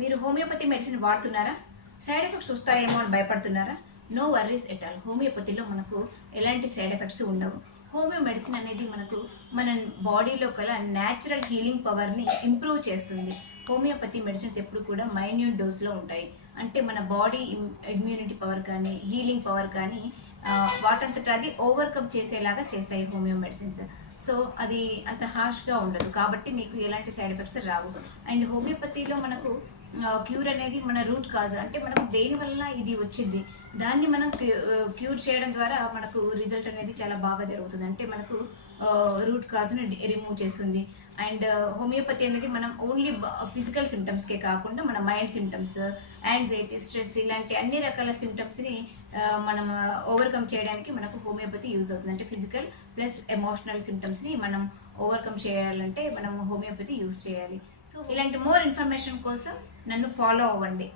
మీరు homeopathy medicine వాడుతున్నారా? Side effects వస్తాయేమో అని భయపడుతున్నారా? No worries at all. హోమియోపతిలో మనకు ఎలాంటి సైడ్ ఎఫెక్ట్స్ ఉండవు. హోమియో మెడిసిన్ అనేది మనకు మన బాడీలో కల న్యాచురల్ హీలింగ్ పవర్ని ఇంప్రూవ్ చేస్తుంది. హోమియోపతి మెడిసిన్స్ ఎప్పుడు కూడా మైన్యూట్ డోస్లో ఉంటాయి. అంటే మన బాడీ ఇమ్యూనిటీ పవర్ కానీ హీలింగ్ పవర్ కానీ వాటంతట అది ఓవర్కమ్ చేసేలాగా చేస్తాయి హోమియో మెడిసిన్స్. సో అది అంత హార్ష్గా ఉండదు, కాబట్టి మీకు ఎలాంటి సైడ్ ఎఫెక్ట్స్ రావు. అండ్ హోమియోపతిలో మనకు క్యూర్ అనేది మన రూట్ కాజ్, అంటే మనకు దేని వల్ల ఇది వచ్చింది దాన్ని మనం క్యూర్ చేయడం ద్వారా మనకు రిజల్ట్ అనేది చాలా బాగా జరుగుతుంది. అంటే మనకు రూట్ కాజ్ని రిమూవ్ చేస్తుంది. అండ్ హోమియోపతి అనేది మనం ఓన్లీ ఫిజికల్ సిమ్టమ్స్కే కాకుండా మన మైండ్ సిమ్టమ్స్, యాంగ్జైటీ, స్ట్రెస్ ఇలాంటి అన్ని రకాల సిమ్టమ్స్ని మనం ఓవర్కమ్ చేయడానికి మనకు హోమియోపతి యూజ్ అవుతుంది. అంటే ఫిజికల్ ప్లస్ ఎమోషనల్ సిమ్టమ్స్ని మనం ఓవర్కమ్ చేయాలంటే మనం హోమియోపతి యూజ్ చేయాలి. సో ఇలాంటి మోర్ ఇన్ఫర్మేషన్ కోసం నన్ను ఫాలో అవ్వండి.